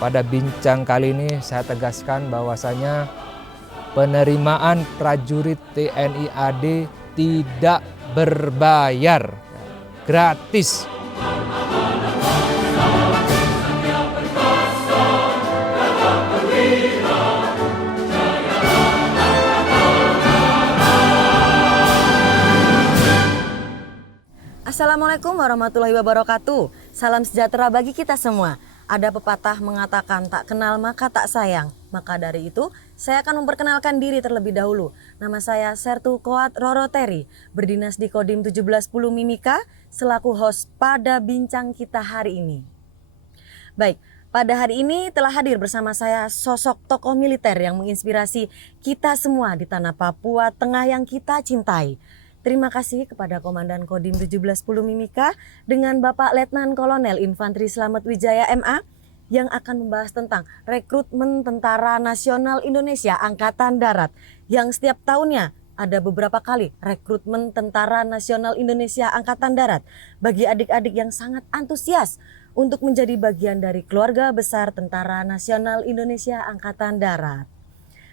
pada bincang kali ini saya tegaskan bahwasanya penerimaan prajurit TNI AD tidak berbayar, gratis. Assalamualaikum warahmatullahi wabarakatuh. Salam sejahtera bagi kita semua. Ada pepatah mengatakan tak kenal maka tak sayang. Maka dari itu saya akan memperkenalkan diri terlebih dahulu. Nama saya Sertu Koat Roro Terry, berdinas di Kodim 1710 Mimika selaku host pada bincang kita hari ini. Baik, pada hari ini telah hadir bersama saya sosok tokoh militer yang menginspirasi kita semua di tanah Papua Tengah yang kita cintai. Terima kasih kepada Komandan Kodim 1710 Mimika dengan Bapak Letnan Kolonel Infanteri Slamet Wijaya MA yang akan membahas tentang rekrutmen Tentara Nasional Indonesia Angkatan Darat yang setiap tahunnya ada beberapa kali rekrutmen Tentara Nasional Indonesia Angkatan Darat bagi adik-adik yang sangat antusias untuk menjadi bagian dari keluarga besar Tentara Nasional Indonesia Angkatan Darat.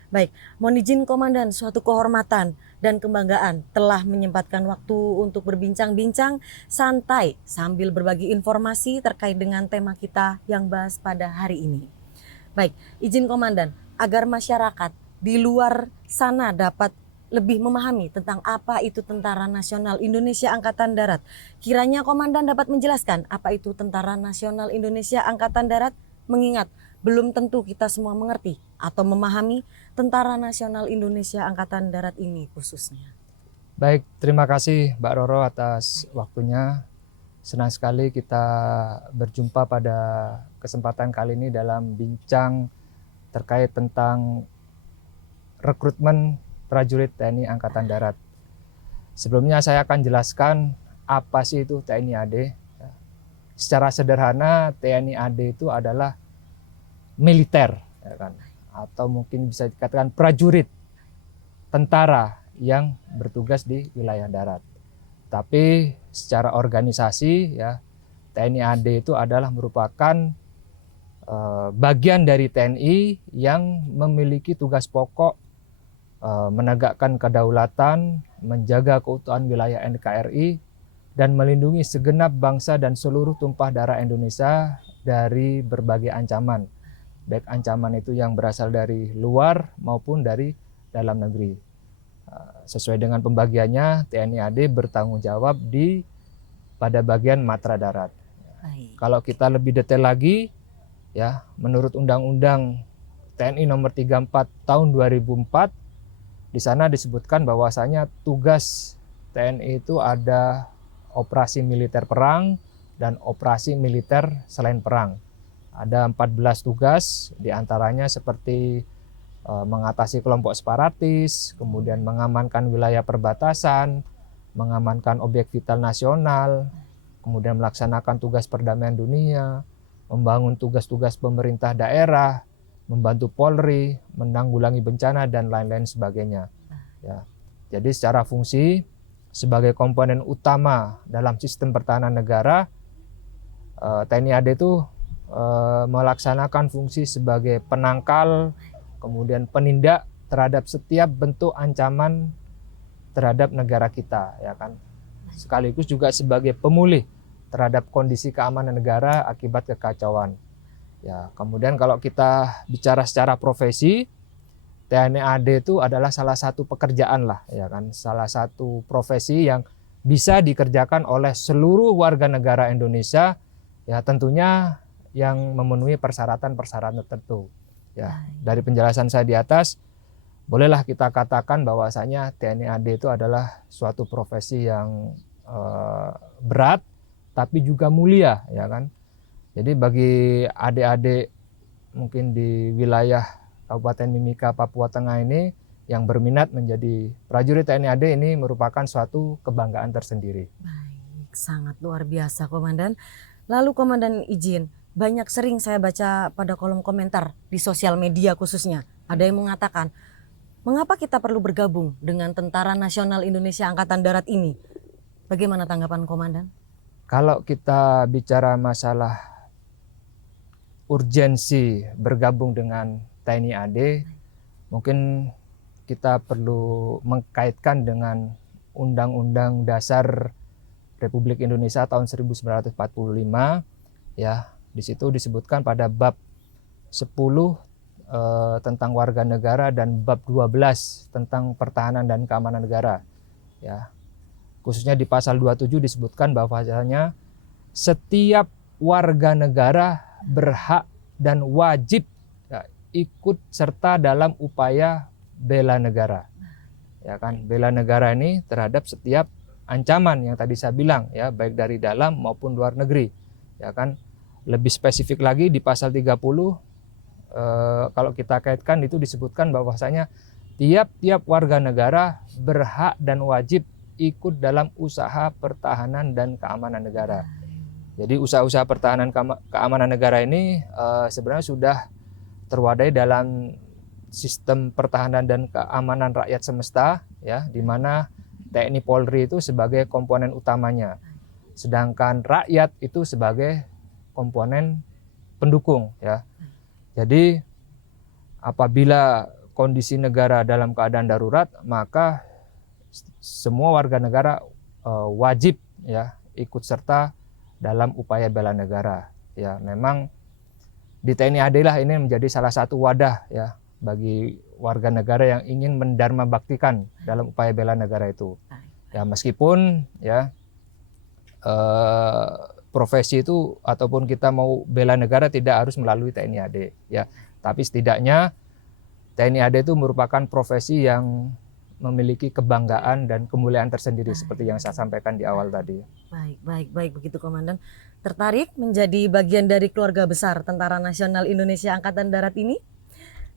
Baik, mohon izin Komandan, suatu kehormatan dan kebanggaan telah menyempatkan waktu untuk berbincang-bincang santai sambil berbagi informasi terkait dengan tema kita yang bahas pada hari ini. Baik, izin Komandan, agar masyarakat di luar sana dapat lebih memahami tentang apa itu Tentara Nasional Indonesia Angkatan Darat. Kiranya Komandan dapat menjelaskan apa itu Tentara Nasional Indonesia Angkatan Darat, mengingat belum tentu kita semua mengerti atau memahami Tentara Nasional Indonesia Angkatan Darat ini khususnya. Baik, terima kasih Mbak Roro atas waktunya. Senang sekali kita berjumpa pada kesempatan kali ini dalam bincang terkait tentang rekrutmen prajurit TNI Angkatan Darat. Sebelumnya saya akan jelaskan apa sih itu TNI AD. Secara sederhana TNI AD itu adalah militer, ya kan? Atau mungkin bisa dikatakan prajurit tentara yang bertugas di wilayah darat. Tapi secara organisasi ya TNI AD itu adalah merupakan bagian dari TNI yang memiliki tugas pokok menegakkan kedaulatan, menjaga keutuhan wilayah NKRI dan melindungi segenap bangsa dan seluruh tumpah darah Indonesia dari berbagai ancaman. Baik ancaman itu yang berasal dari luar maupun dari dalam negeri. Sesuai dengan pembagiannya, TNI AD bertanggung jawab pada bagian matra darat. Baik. Kalau kita lebih detail lagi, ya menurut Undang-Undang TNI Nomor 34 Tahun 2004, di sana disebutkan bahwasanya tugas TNI itu ada operasi militer perang dan operasi militer selain perang. Ada 14 tugas, diantaranya seperti mengatasi kelompok separatis, kemudian mengamankan wilayah perbatasan, mengamankan objek vital nasional, kemudian melaksanakan tugas perdamaian dunia, membangun tugas-tugas pemerintah daerah, membantu Polri, menanggulangi bencana, dan lain-lain sebagainya. Ya. Jadi secara fungsi, sebagai komponen utama dalam sistem pertahanan negara, TNI AD itu melaksanakan fungsi sebagai penangkal, kemudian penindak terhadap setiap bentuk ancaman terhadap negara kita, ya kan. Sekaligus juga sebagai pemulih terhadap kondisi keamanan negara akibat kekacauan. Ya, kemudian kalau kita bicara secara profesi, TNI AD itu adalah salah satu pekerjaan lah, ya kan, salah satu profesi yang bisa dikerjakan oleh seluruh warga negara Indonesia, ya tentunya yang memenuhi persyaratan-persyaratan tertentu. Ya, dari penjelasan saya di atas, bolehlah kita katakan bahwasanya TNI AD itu adalah suatu profesi yang berat, tapi juga mulia, ya kan. Jadi bagi adik-adik mungkin di wilayah Kabupaten Mimika, Papua Tengah ini yang berminat menjadi prajurit TNI AD ini merupakan suatu kebanggaan tersendiri. Baik, sangat luar biasa Komandan. Lalu Komandan izin, banyak sering saya baca pada kolom komentar di sosial media khususnya, ada yang mengatakan, mengapa kita perlu bergabung dengan Tentara Nasional Indonesia Angkatan Darat ini? Bagaimana tanggapan Komandan? Kalau kita bicara masalah urgensi bergabung dengan TNI AD, mungkin kita perlu mengkaitkan dengan Undang-Undang Dasar Republik Indonesia tahun 1945, ya. Di situ disebutkan pada bab 10 tentang warga negara dan bab 12 tentang pertahanan dan keamanan negara, ya. Khususnya di pasal 27 disebutkan bahwasanya setiap warga negara berhak dan wajib, ya, ikut serta dalam upaya bela negara. Ya kan, bela negara ini terhadap setiap ancaman yang tadi saya bilang, ya, baik dari dalam maupun luar negeri. Ya kan, lebih spesifik lagi di pasal 30 kalau kita kaitkan itu disebutkan bahwasanya tiap-tiap warga negara berhak dan wajib ikut dalam usaha pertahanan dan keamanan negara. Jadi usaha-usaha pertahanan keamanan negara ini sebenarnya sudah terwadai dalam sistem pertahanan dan keamanan rakyat semesta, ya, di mana TNI Polri itu sebagai komponen utamanya, sedangkan rakyat itu sebagai komponen pendukung, ya. Jadi apabila kondisi negara dalam keadaan darurat, maka semua warga negara wajib, ya, ikut serta dalam upaya bela negara. Ya, memang di TNI AD lah ini menjadi salah satu wadah, ya, bagi warga negara yang ingin mendharma baktikan dalam upaya bela negara itu. Ya, meskipun, ya, profesi itu ataupun kita mau bela negara tidak harus melalui TNI AD, ya. Tapi setidaknya TNI AD itu merupakan profesi yang memiliki kebanggaan dan kemuliaan tersendiri seperti yang saya sampaikan di awal tadi. Baik begitu Komandan. Tertarik menjadi bagian dari keluarga besar Tentara Nasional Indonesia Angkatan Darat ini?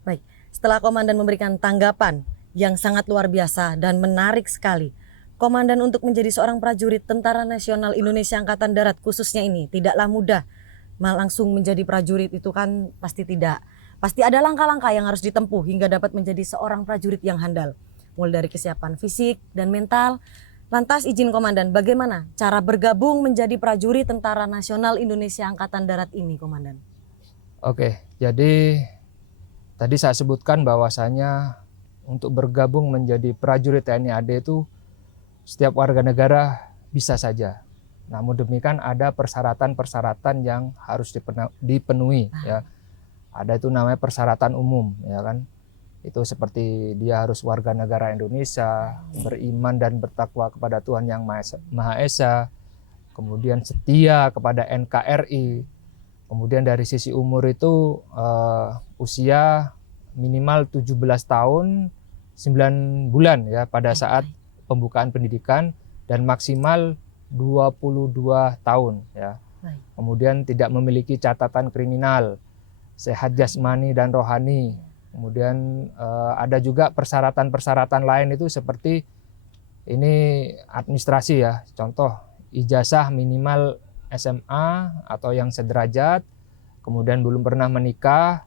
Baik, setelah Komandan memberikan tanggapan yang sangat luar biasa dan menarik sekali, Komandan untuk menjadi seorang prajurit Tentara Nasional Indonesia Angkatan Darat khususnya ini tidaklah mudah. Langsung menjadi prajurit itu kan pasti tidak. Pasti ada langkah-langkah yang harus ditempuh hingga dapat menjadi seorang prajurit yang handal. Mulai dari kesiapan fisik dan mental. Lantas izin Komandan, bagaimana cara bergabung menjadi prajurit Tentara Nasional Indonesia Angkatan Darat ini, Komandan? Oke, jadi tadi saya sebutkan bahwasanya untuk bergabung menjadi prajurit TNI AD itu setiap warga negara bisa saja. Namun demikian ada persyaratan-persyaratan yang harus dipenuhi, ya. Ada itu namanya persyaratan umum, ya kan. Itu seperti dia harus warga negara Indonesia, beriman dan bertakwa kepada Tuhan Yang Maha Esa, kemudian setia kepada NKRI. Kemudian dari sisi umur itu usia minimal 17 tahun 9 bulan, ya, pada saat pembukaan pendidikan, dan maksimal 22 tahun, ya. Kemudian tidak memiliki catatan kriminal, sehat jasmani dan rohani. Kemudian ada juga persyaratan-persyaratan lain itu seperti ini administrasi, ya. Contoh ijazah minimal SMA atau yang sederajat, kemudian belum pernah menikah,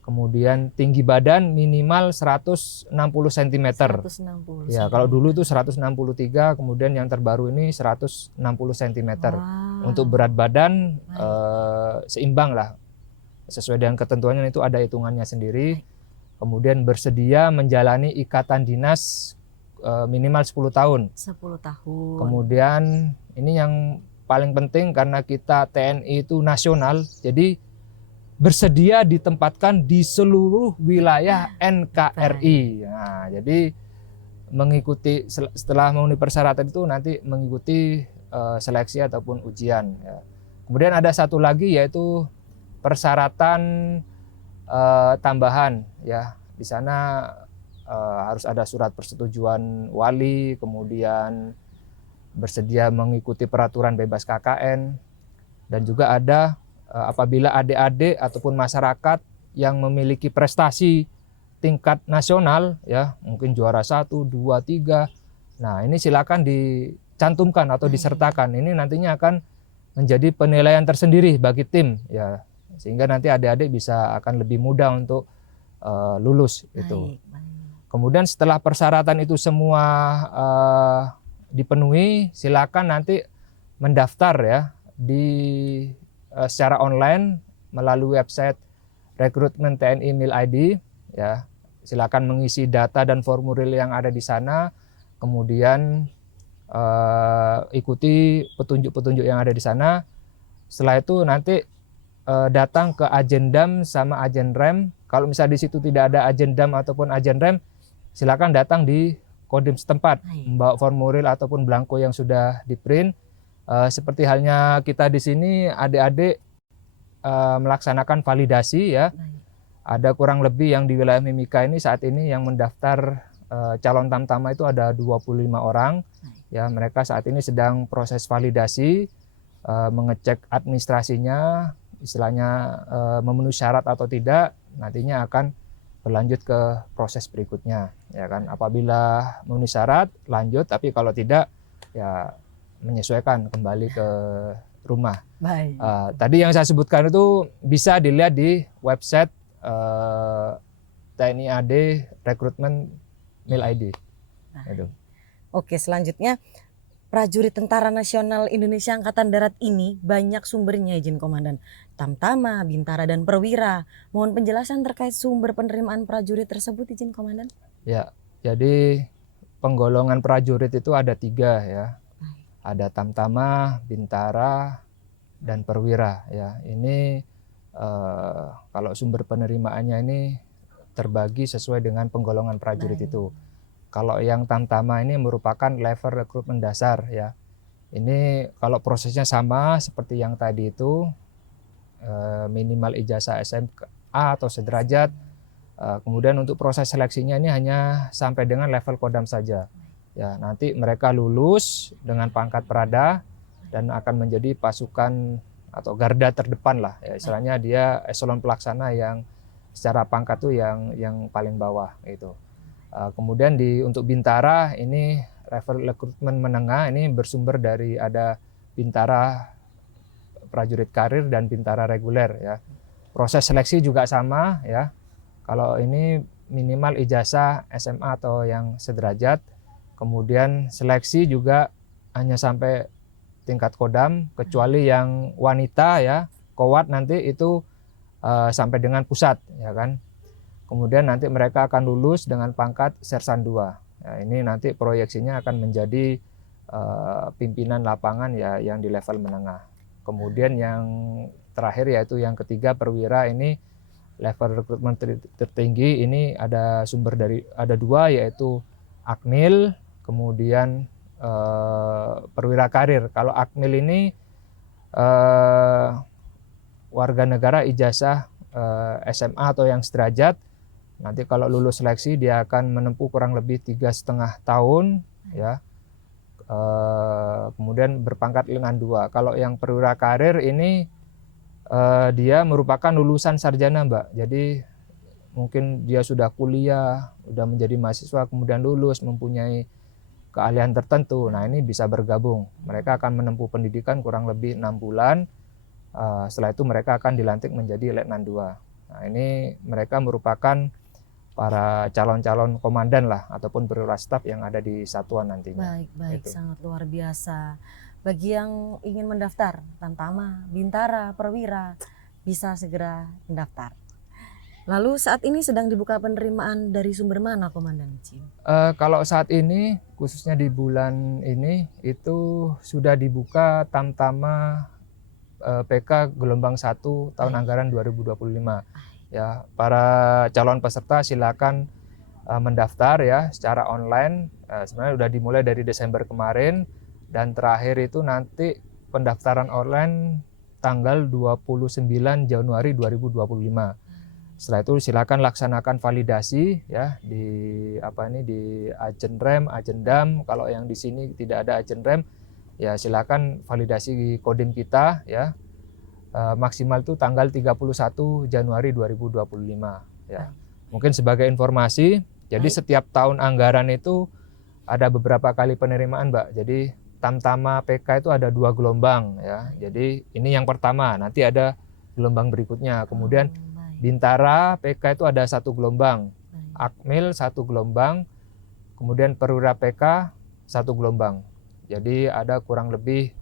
kemudian tinggi badan minimal 160 cm. 160 Ya, kalau dulu itu 163, kemudian yang terbaru ini 160 cm. Wow. Untuk berat badan seimbang lah. Sesuai dengan ketentuannya itu ada hitungannya sendiri. Kemudian bersedia menjalani ikatan dinas minimal 10 tahun. 10 tahun. Kemudian ini yang paling penting karena kita TNI itu nasional, jadi bersedia ditempatkan di seluruh wilayah NKRI. Nah, jadi mengikuti setelah memenuhi persyaratan itu nanti mengikuti seleksi ataupun ujian, ya. Kemudian ada satu lagi yaitu persyaratan tambahan, ya. Di sana harus ada surat persetujuan wali, kemudian bersedia mengikuti peraturan bebas KKN, dan juga ada apabila adik-adik ataupun masyarakat yang memiliki prestasi tingkat nasional, ya, mungkin juara 1, 2, 3. Nah, ini silakan dicantumkan atau disertakan. Ini nantinya akan menjadi penilaian tersendiri bagi tim, ya. Sehingga nanti adik-adik bisa akan lebih mudah untuk lulus itu. Kemudian setelah persyaratan itu semua dipenuhi, silakan nanti mendaftar, ya, di secara online melalui website rekrutmen TNI Mil ID ya. Silakan mengisi data dan formulir yang ada di sana, kemudian ikuti petunjuk-petunjuk yang ada di sana. Setelah itu nanti datang ke Agendam sama Agenrem. Kalau misalnya di situ tidak ada Agendam ataupun Agenrem, silakan datang di Kodim setempat, membawa formulir ataupun belangko yang sudah di-print. Seperti halnya kita di sini, adik-adik melaksanakan validasi ya. Ada kurang lebih yang di wilayah Mimika ini saat ini yang mendaftar calon tamtama itu ada 25 orang. Ya, mereka saat ini sedang proses validasi, mengecek administrasinya, istilahnya memenuhi syarat atau tidak, nantinya akan berlanjut ke proses berikutnya, ya kan. Apabila memenuhi syarat lanjut, tapi kalau tidak ya menyesuaikan kembali ke rumah. Baik. Tadi yang saya sebutkan itu bisa dilihat di website TNI AD Rekrutmen Mil ID. Itu. Oke, selanjutnya prajurit Tentara Nasional Indonesia Angkatan Darat ini banyak sumbernya, izin Komandan. Tamtama, Bintara, dan Perwira. Mohon penjelasan terkait sumber penerimaan prajurit tersebut, izin Komandan. Ya, jadi penggolongan prajurit itu ada 3 ya. Ada Tamtama, Bintara, dan Perwira ya. Ini kalau sumber penerimaannya ini terbagi sesuai dengan penggolongan prajurit itu. Kalau yang Tamtama ini merupakan level rekrutmen dasar ya. Ini kalau prosesnya sama seperti yang tadi itu, minimal ijazah SMA atau sederajat. Kemudian untuk proses seleksinya ini hanya sampai dengan level Kodam saja. Ya, nanti mereka lulus dengan pangkat Prada dan akan menjadi pasukan atau garda terdepan lah. Ya, istilahnya dia eselon pelaksana yang secara pangkat tuh yang paling bawah itu. Kemudian untuk Bintara ini level rekrutmen menengah, ini bersumber dari ada Bintara prajurit karir dan Bintara reguler ya. Proses seleksi juga sama ya. Kalau ini minimal ijazah SMA atau yang sederajat. Kemudian seleksi juga hanya sampai tingkat Kodam, kecuali yang wanita ya, Kowat nanti itu sampai dengan pusat ya kan. Kemudian nanti mereka akan lulus dengan pangkat Sersan 2. Ya, ini nanti proyeksinya akan menjadi pimpinan lapangan ya yang di level menengah. Kemudian yang terakhir yaitu yang ketiga Perwira, ini level rekrutmen tertinggi. Ini ada sumber dari ada 2 yaitu Akmil, kemudian Perwira Karir. Kalau Akmil ini warga negara ijazah SMA atau yang sederajat. Nanti kalau lulus seleksi dia akan menempuh kurang lebih 3,5 tahun ya. Kemudian berpangkat lengan 2. Kalau yang Perwira Karir ini dia merupakan lulusan sarjana, Mbak. Jadi mungkin dia sudah kuliah, sudah menjadi mahasiswa, kemudian lulus mempunyai keahlian tertentu. Nah, ini bisa bergabung. Mereka akan menempuh pendidikan kurang lebih 6 bulan. Setelah itu mereka akan dilantik menjadi Letnan 2. Nah, ini mereka merupakan para calon-calon komandan lah ataupun perwira staf yang ada di satuan nantinya. Baik, sangat luar biasa. Bagi yang ingin mendaftar Tamtama, Bintara, Perwira, bisa segera mendaftar. Lalu saat ini sedang dibuka penerimaan dari sumber mana, Komandan Jin? Kalau saat ini, khususnya di bulan ini, itu sudah dibuka Tamtama PK gelombang 1 tahun anggaran 2025. Ya, para calon peserta silakan mendaftar ya secara online. Sebenarnya sudah dimulai dari Desember kemarin dan terakhir itu nanti pendaftaran online tanggal 29 Januari 2025. Setelah itu silakan laksanakan validasi ya di Agenrem, Agendam. Kalau yang di sini tidak ada Agenrem, ya silakan validasi kodim kita ya. Maksimal itu tanggal 31 Januari 2025 ya. Mungkin sebagai informasi, jadi setiap tahun anggaran itu ada beberapa kali penerimaan, Mbak. Jadi Tamtama PK itu ada 2 gelombang ya. Jadi ini yang pertama, nanti ada gelombang berikutnya. Kemudian Bintara PK itu ada 1 gelombang, Akmil 1 gelombang, kemudian Perwira PK 1 gelombang. Jadi ada kurang lebih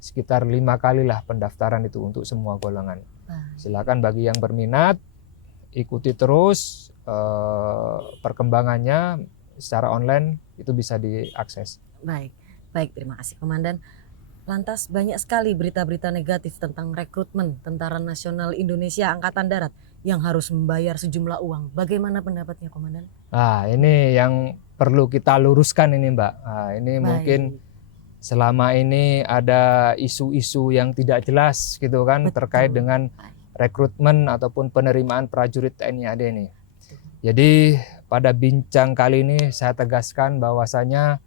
sekitar 5 kali lah pendaftaran itu untuk semua golongan. Silakan bagi yang berminat ikuti terus perkembangannya secara online, itu bisa diakses. Baik, baik, terima kasih Komandan. Lantas banyak sekali berita-berita negatif tentang rekrutmen Tentara Nasional Indonesia Angkatan Darat yang harus membayar sejumlah uang. Bagaimana pendapatnya Komandan? Nah, ini yang perlu kita luruskan ini, Mbak. Nah, ini Baik. mungkin selama ini ada isu-isu yang tidak jelas gitu kan, Betul. terkait dengan Baik. rekrutmen ataupun penerimaan prajurit TNI AD ini. Jadi pada bincang kali ini saya tegaskan bahwasanya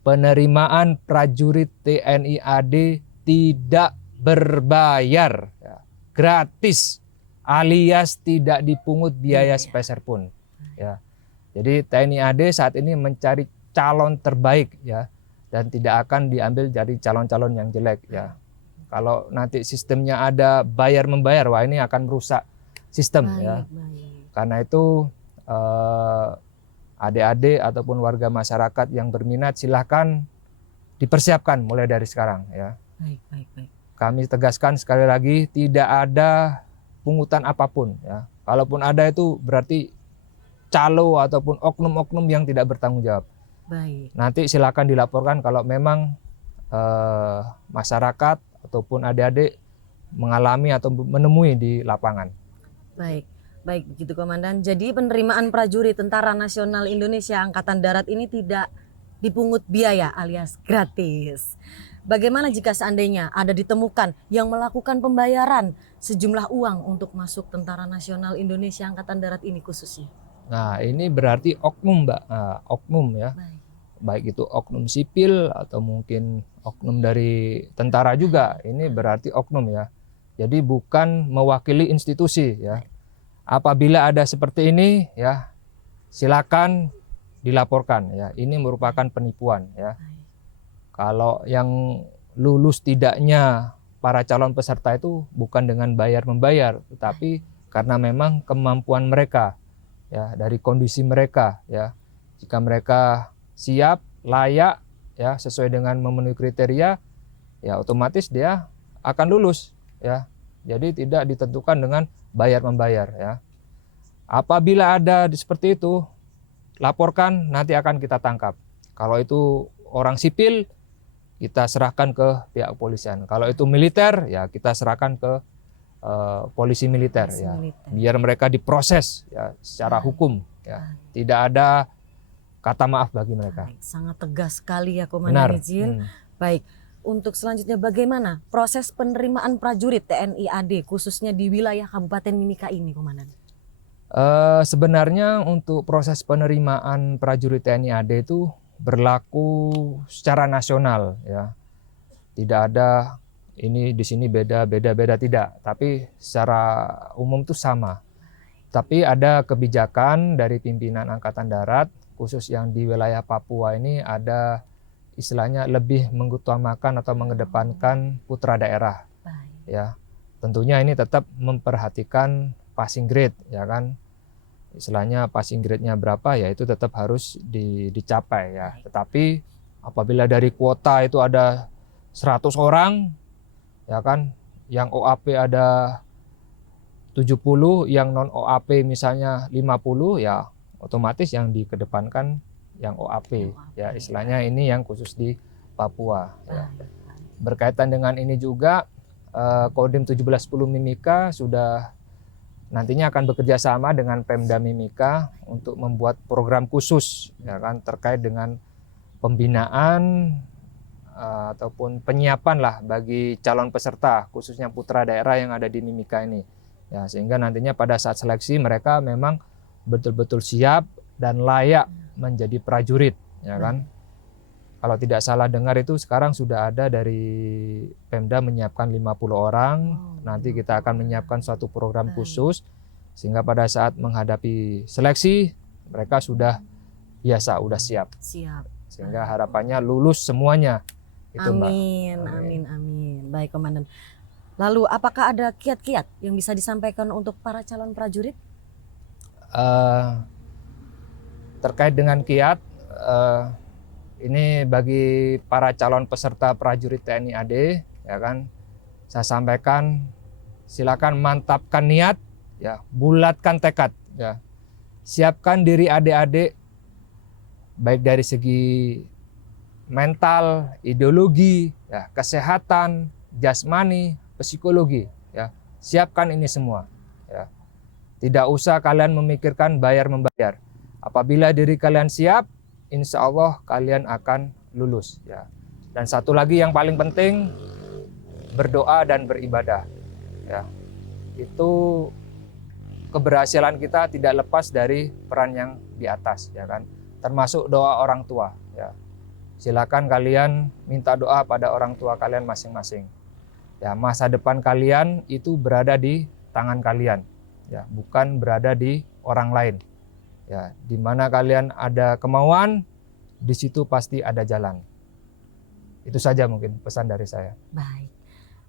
penerimaan prajurit TNI AD tidak berbayar, ya, gratis, alias tidak dipungut biaya sepeser pun. Ya. Jadi TNI AD saat ini mencari calon terbaik, ya, dan tidak akan diambil dari calon-calon yang jelek, ya. Kalau nanti sistemnya ada bayar membayar, wah ini akan merusak sistem, ya. Karena itu adik-adik ataupun warga masyarakat yang berminat silahkan dipersiapkan mulai dari sekarang, ya. Baik. Kami tegaskan sekali lagi tidak ada pungutan apapun, ya. Kalaupun ada itu berarti calo ataupun oknum-oknum yang tidak bertanggung jawab. Baik. Nanti silakan dilaporkan kalau memang masyarakat ataupun adik-adik mengalami atau menemui di lapangan. Baik begitu Komandan. Jadi penerimaan prajurit Tentara Nasional Indonesia Angkatan Darat ini tidak dipungut biaya alias gratis. Bagaimana jika seandainya ada ditemukan yang melakukan pembayaran sejumlah uang untuk masuk Tentara Nasional Indonesia Angkatan Darat ini khususnya? Nah, ini berarti oknum, Mbak. Nah, oknum, ya. Baik itu oknum sipil atau mungkin oknum dari tentara juga. Ini berarti oknum, ya. Jadi bukan mewakili institusi, ya. Apabila ada seperti ini, ya, silakan dilaporkan, ya. Ini merupakan penipuan, ya. Kalau yang lulus tidaknya para calon peserta itu bukan dengan bayar membayar, tetapi karena memang kemampuan mereka, ya, dari kondisi mereka, ya. Jika mereka siap, layak, ya, sesuai dengan memenuhi kriteria, ya otomatis dia akan lulus, ya. Jadi tidak ditentukan dengan bayar membayar, ya. Apabila ada seperti itu, laporkan, nanti akan kita tangkap. Kalau itu orang sipil, kita serahkan ke pihak kepolisian. Kalau itu militer, ya kita serahkan ke polisi militer, ya. Biar mereka diproses, ya, secara hukum, ya. Tidak ada kata maaf bagi mereka. Sangat tegas sekali ya Komandan Izin. Baik. Untuk selanjutnya bagaimana proses penerimaan prajurit TNI AD khususnya di wilayah Kabupaten Mimika ini, Komandan? Sebenarnya untuk proses penerimaan prajurit TNI AD itu berlaku secara nasional, ya. Tidak ada ini di sini beda tidak, tapi secara umum itu sama. Tapi ada kebijakan dari pimpinan Angkatan Darat khusus yang di wilayah Papua ini ada istilahnya lebih mengutamakan atau mengedepankan putra daerah, ya. Tentunya ini tetap memperhatikan passing grade, ya kan. Istilahnya passing grade-nya berapa, ya itu tetap harus dicapai, ya. Tetapi apabila dari kuota itu ada 100 orang, ya kan, yang OAP ada 70, yang non OAP misalnya 50, ya otomatis yang dikedepankan yang OAP, ya, istilahnya ini yang khusus di Papua, ya. Berkaitan dengan ini juga Kodim 1710 Mimika sudah nantinya akan bekerja sama dengan Pemda Mimika untuk membuat program khusus, ya kan, terkait dengan pembinaan ataupun penyiapan lah bagi calon peserta khususnya putra daerah yang ada di Mimika ini, ya, sehingga nantinya pada saat seleksi mereka memang betul-betul siap dan layak menjadi prajurit, ya kan. Kalau tidak salah dengar itu sekarang sudah ada dari Pemda menyiapkan 50 orang. Nanti kita akan menyiapkan suatu program khusus sehingga pada saat menghadapi seleksi mereka sudah biasa, sudah siap. Sehingga harapannya lulus semuanya. Itu, amin, Mbak. Amin. Baik Komandan. Lalu apakah ada kiat-kiat yang bisa disampaikan untuk para calon prajurit? Terkait dengan kiat, ini bagi para calon peserta prajurit TNI AD, ya kan, saya sampaikan silakan mantapkan niat, ya, bulatkan tekad, ya. Siapkan diri adik-adik baik dari segi mental, ideologi, ya, kesehatan, jasmani, psikologi, ya. Siapkan ini semua, ya. Tidak usah kalian memikirkan bayar membayar. Apabila diri kalian siap, insya Allah kalian akan lulus, ya. Dan satu lagi yang paling penting, berdoa dan beribadah, ya. Itu keberhasilan kita tidak lepas dari peran yang di atas, ya kan, termasuk doa orang tua, ya. Silakan kalian minta doa pada orang tua kalian masing-masing, ya. Masa depan kalian itu berada di tangan kalian, ya, bukan berada di orang lain, ya. Di mana kalian ada kemauan, di situ pasti ada jalan. Itu saja mungkin pesan dari saya. Baik.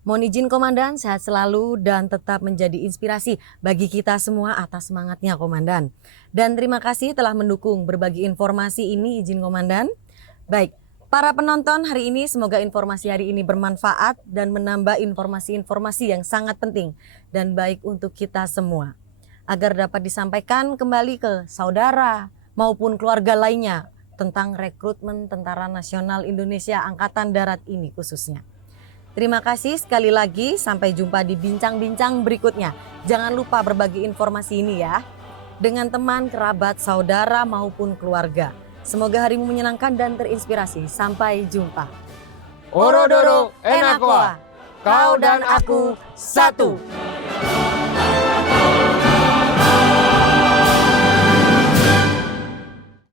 Mohon izin Komandan, sehat selalu dan tetap menjadi inspirasi bagi kita semua atas semangatnya Komandan. Dan terima kasih telah mendukung berbagi informasi ini, izin Komandan. Baik, para penonton hari ini semoga informasi hari ini bermanfaat dan menambah informasi-informasi yang sangat penting dan baik untuk kita semua. Agar dapat disampaikan kembali ke saudara maupun keluarga lainnya tentang rekrutmen Tentara Nasional Indonesia Angkatan Darat ini khususnya. Terima kasih sekali lagi, sampai jumpa di bincang-bincang berikutnya. Jangan lupa berbagi informasi ini ya, dengan teman, kerabat, saudara maupun keluarga. Semoga harimu menyenangkan dan terinspirasi. Sampai jumpa. Orodoro Enakoa, kau dan aku satu.